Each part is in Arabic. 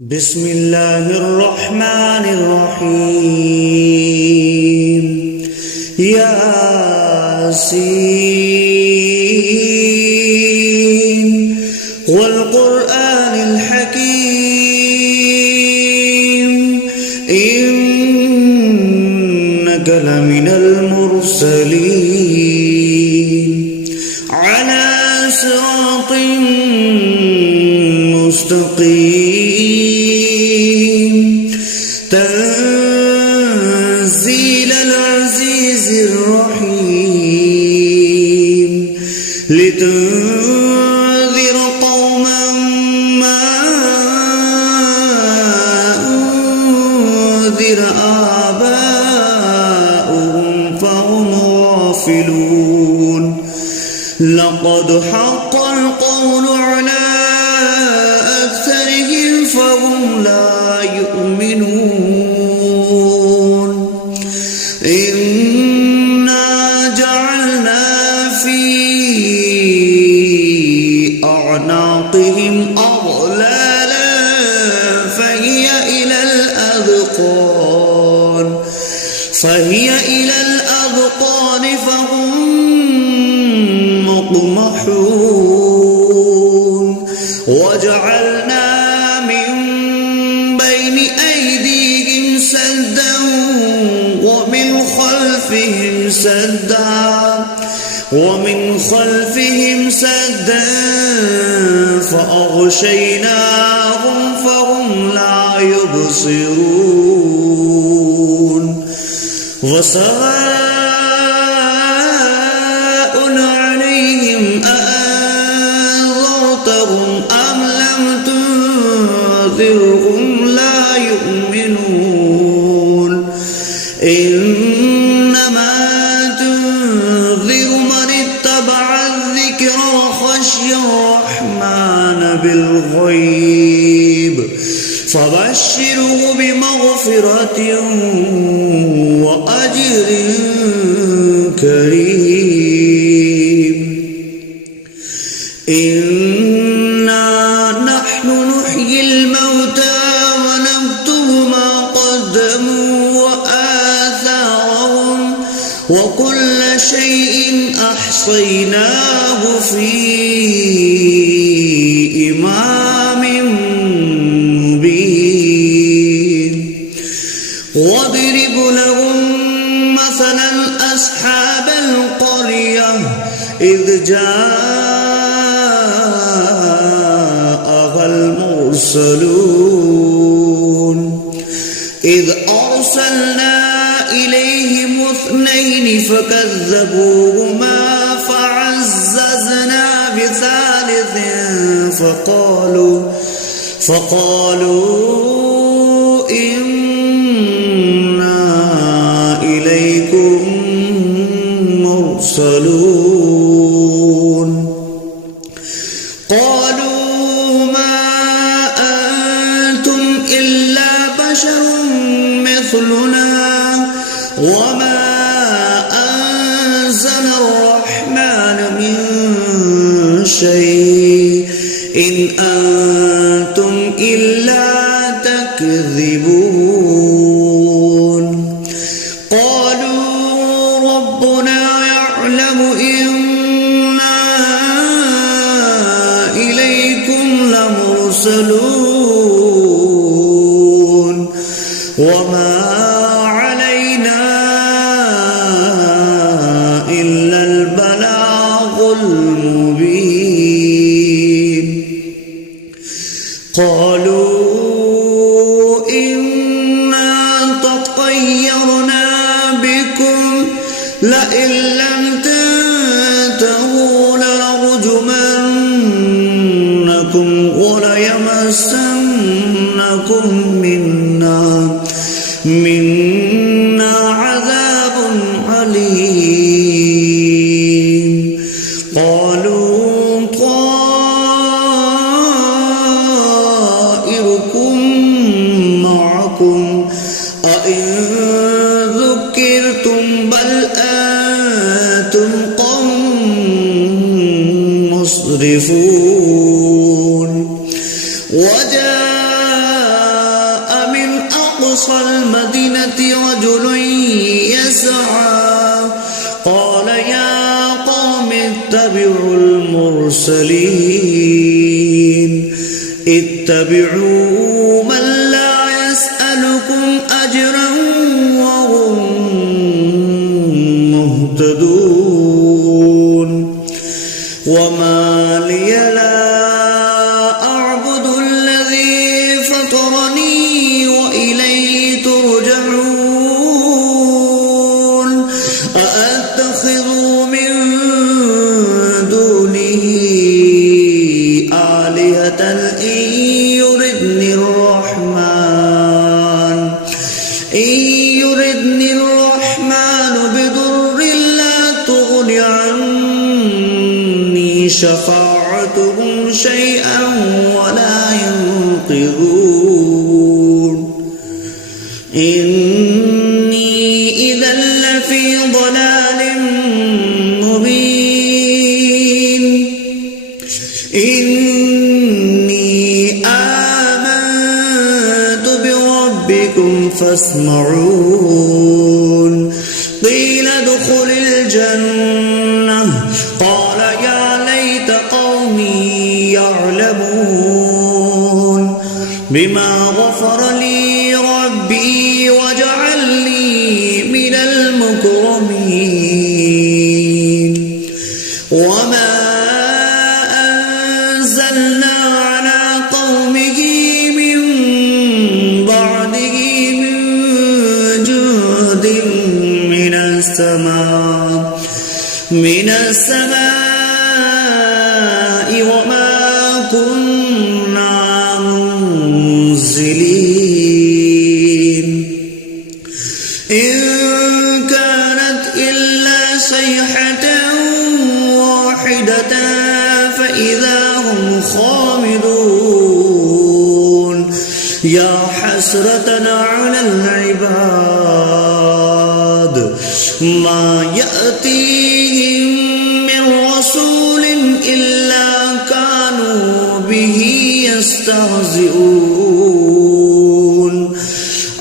بسم الله الرحمن الرحيم ياسين والقرآن الحكيم إنك لمن المرسلين على صراط مستقيم تنزيل العزيز الرحيم لتنذر قوما ما أنذر آباؤهم فهم غافلون لقد حق القول على أكثرهم فهم لا يؤمنون إنا جعلنا في أعناقهم أغلالا فهي إلى الأذقان فهم مقمحون وجعلنا من بين أيديهم سدا ومن خلفهم سدا فأغشيناهم فهم لا يبصرون وسواء عليهم أأنذرتهم أم لم تنذرهم لا يؤمنون إنما تنذر من اتبع الذكر وخشي الرحمن بالغيب فبشره بمغفرة وأجر كريم إنا نحن نحيي الموتى ونكتب ما قدموا وآثارهم وكل شيء أحصيناه في إمام مبين واضرب لهم مثلا أصحاب القرية إذ جاءها المرسلون إذ أرسلنا إليهم 2 فكذبوهما فعززنا بثالث فقالوا إنا إليكم مرسلون قالوا ما أنتم إلا بشر مثلنا وما أنزل الرحمن من شيء إن أنتم إلا تكذبون قالوا ربنا يعلم إنا إليكم لمرسلون وما علينا إلا البلاغ المبين قالوا إنا تطيرنا بكم لئن لم تنتهوا لنرجمنكم وليمسنكم منا عذاب عليم قالوا طائركم معكم أئن ذكرتم بل أنتم قوم مسرفون وجاء أقصى المدينة رجل يسعى قال يا قوم اتبعوا المرسلين اتبعوا من لا يسألكم أجرا وهم مهتدون وما لي لا أعبد الذي فطرني وإليه ترجعون أأتخذ من دونه آلهة إن يردني الرحمن بضر لا تغن عني شفاعتهم شيئا ولا ينقذون إني إذا لفي ضلال مبين إني آمنت بربكم فاسمعون قيل ادخل الجنة قال يا ليت قومي يعلمون بما غفر لي ربي وجعلني من المكرمين وما أنزلنا على قومه من بعده من جند من السماء وما كنا منزلين إن كانت إلا صيحة واحدة فإذا هم خامدون يا حسرة على العباد ما يأتيهم من رسول إلا كانوا به يستهزئون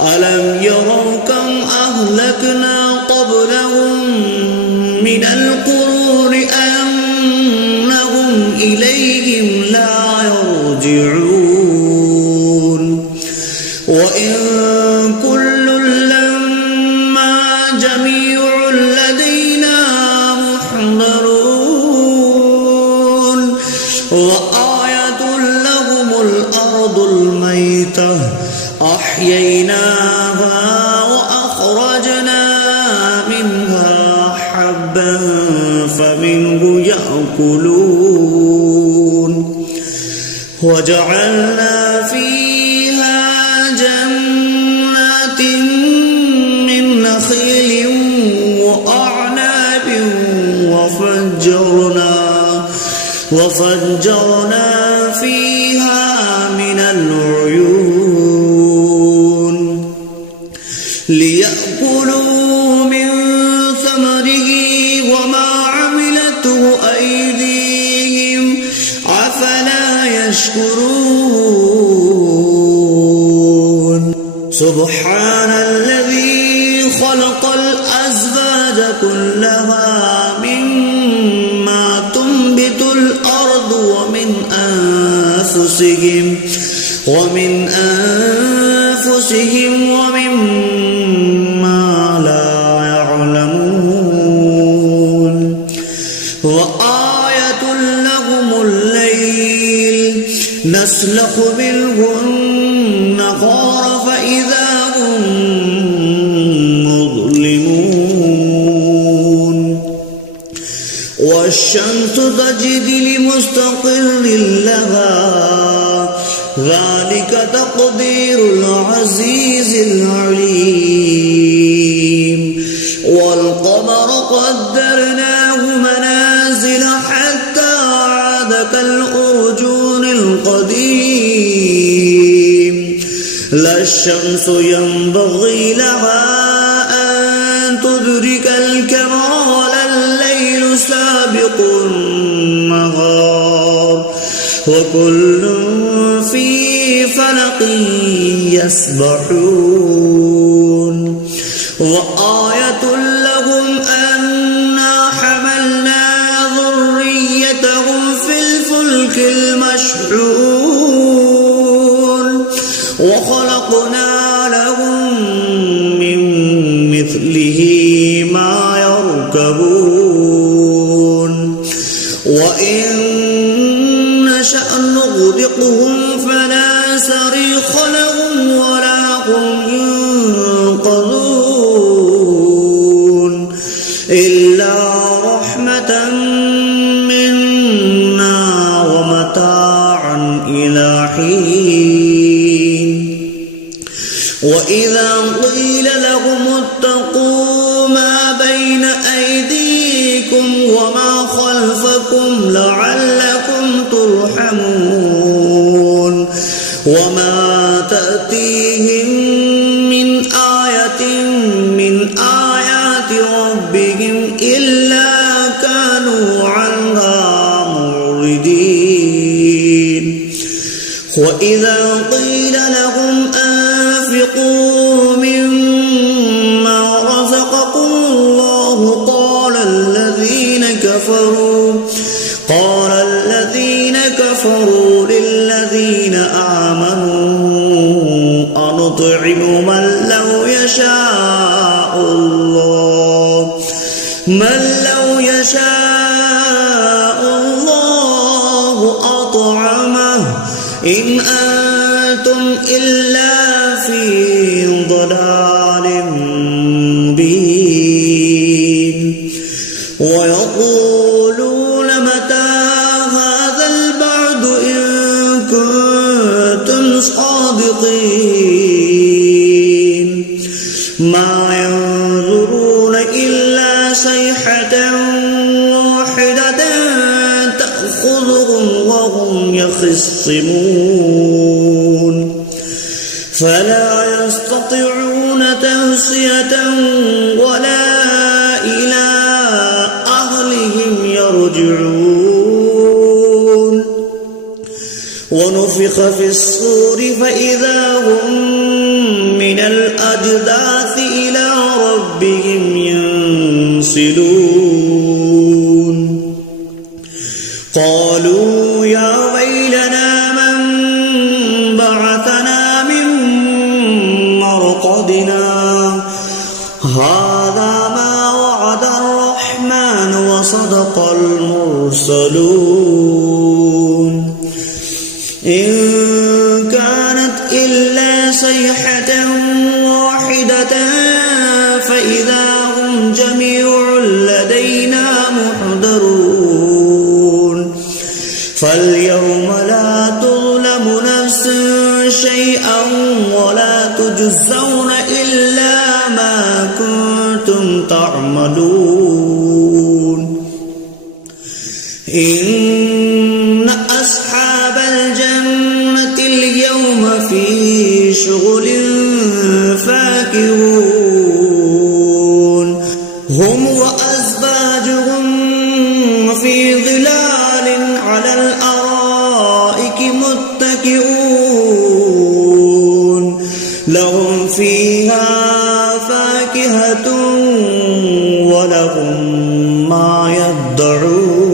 ألم يروا كم أهلكنا قبلهم من القرون أنهم إليهم لا يرجعون وإن كل لما جميع لدينا محضرون وآية لهم الأرض الميتة أحييناها وأخرجنا منها حبا فمنه يأكلون وجعلنا فيها جنات من نخيل وأعناب وفجرنا فيها من العيون ليأكلوا من ثمره وما عملته أيديهم أفلا يشكرون سبحان الذي خلق الأزواج كلها مما تنبت الأرض ومن أنفسهم ومما لا يعلمون وآية لهم الليل نسلخ منه النهار فإذا هم مظلمون والشمس تجري لمستقر لها ذلك تقدير العزيز العليم والقمر قدرناه منازل حتى عاد كالأرجون القديم لا الشمس ينبغي لها أن تدرك القمر ولا الليل سابق النهار وكل في فلق يسبحون وآية لهم أنا حملنا ذريتهم في الفلك المشحون وخلقنا لهم من مثله ما يركبون وإن نشأ نغرقهم فلا صريخ لهم ولا هم ينقذون إلا رحمة منا ومتاعا إلى حين وإذا قيل لهم اتقوا ما بين أيديكم وما خلفكم لعلكم ترحمون وما تأتيهم من آية من آيات ربهم إلا كانوا عنها معرضين وإذا قيل لهم أنفقوا مما رزقكم الله قال الذين كفروا للذين آمنوا أنطعم من لو يشاء الله أطعمه إن أنتم إلا في ضلال مبين ويقولون متى هذا البعد إن كنتم صادقين ما ينظرون إلا صيحة واحدة تأخذهم وهم يخصمون فلا يستطيعون توصية ولا إلى أهلهم يرجعون ونفخ في الصور فإذا هم من الأجداث إلى ربهم ينسلون قالوا يا ويلنا من بعثنا من مرقدنا هذا ما وعد الرحمن وصدق المرسلون إن كانت إلا صيحة واحدة فإذا هم جميع لدينا محضرون فاليوم لا تظلم نفس شيئا ولا تجزون إلا ما كنتم تعملون إن أصحاب الجنة اليوم في شغل فاكهون هم وأزواجهم في ظلال على الأرائك متكئون لهم فيها فاكهة ولهم ما يدعون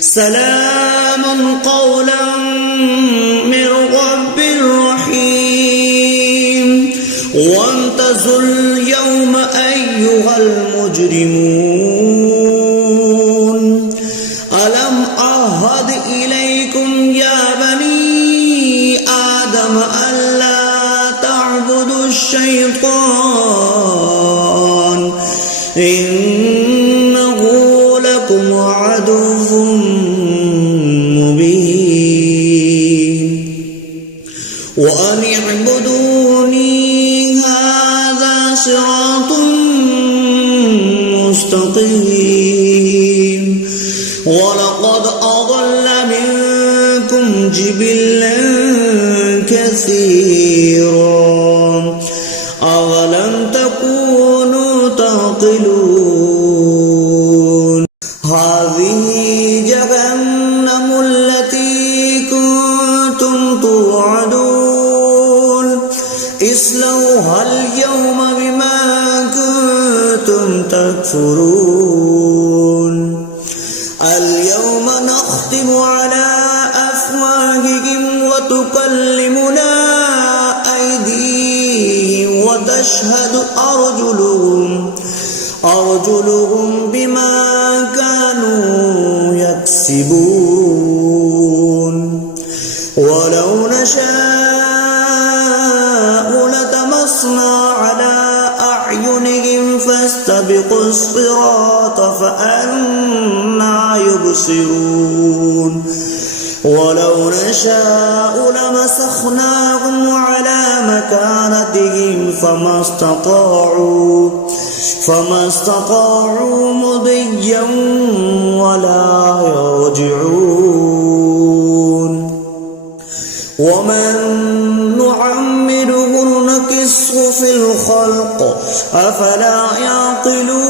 سلام قولا من رب رحيم وامتازوا اليوم أيها المجرمون ألم أعهد إليكم يا بني آدم ألا تعبدوا الشيطان إنه لكم عدو مبين وأن اعبدوني هذا صراط مستقيم ولقد أضل منكم جبلا كثيرا أولم تكونوا تعقلون هذه جهنم التي كنتم اصلوها اليوم بما كنتم تكفرون اليوم نختم على أفواههم وتكلمنا أيديهم وتشهد أرجلهم بما كانوا يكسبون ولو نشاء لطمسنا على أعينهم فاستبقوا الصراط فأنى يبصرون ولو نشاء لمسخناهم على مكانتهم فما استطاعوا مضيا ولا يرجعون ومن نعمره نكسه في الخلق أفلا يعقلون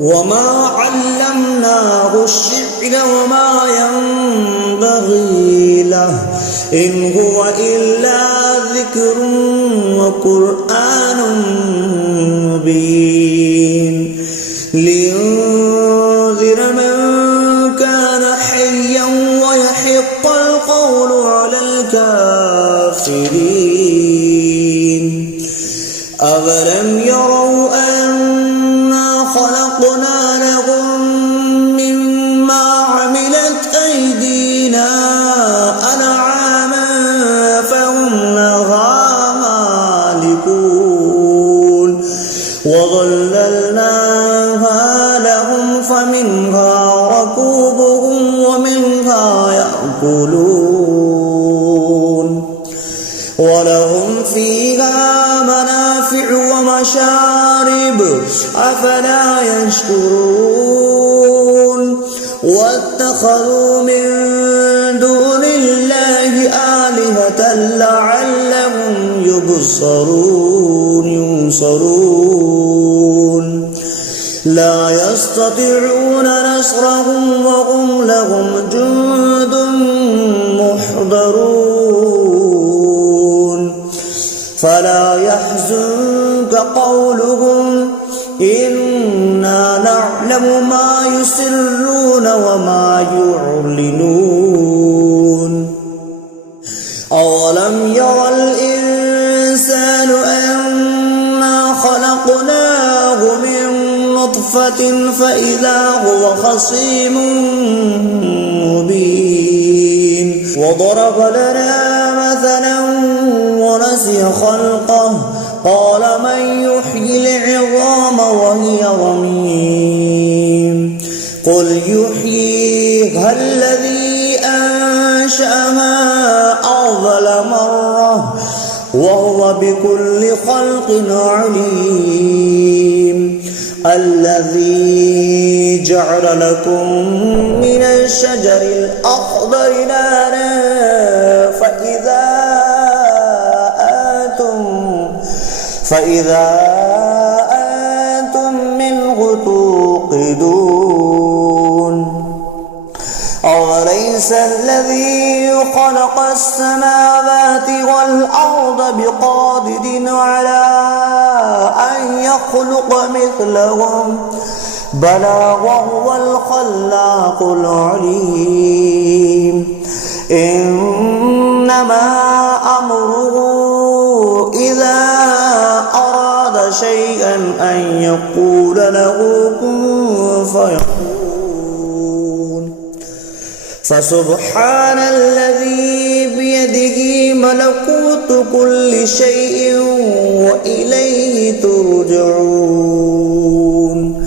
وما علمناه الشعر وما ينبغي له إن هو إلا ذكر وقرآن مبين لينذر من كان حيا ويحق القول على الكافرين أولم يروا أنا خلقنا لهم مما عملت أيدينا أنعاما فهم لها مالكون وظللناها لهم فمنها ركوبهم ومنها يأكلون ولهم فيها منافع ومشارب أفلا يشكرون واتخذوا من دون الله آلهة لعلهم ينصرون لا يستطيعون نصرهم وهم لهم جند محضرون فلا يحزنك قولهم إنا نعلم ما يسرون وما يعلنون أولم ير الإنسان أنا خلقناه من نطفة فإذا هو خصيم مبين وضرب لنا مثلا ونسي خلقه قال من يحيي العظام وهي رميم قل يحييها الذي أنشأها أول مرة وهو بكل خلق عليم الذي جعل لكم من الشجر الأخضر نارا فإذا أنتم منه توقدون أوليس الذي خلق السماوات والأرض بقادر على أن يخلق مثلهم بلى وهو الخلاق العليم إنما أمره إذا أراد شيئا أن يقول له كن فيكون فسبحان الذي بيده ملكوت كل شيء وإليه ترجعون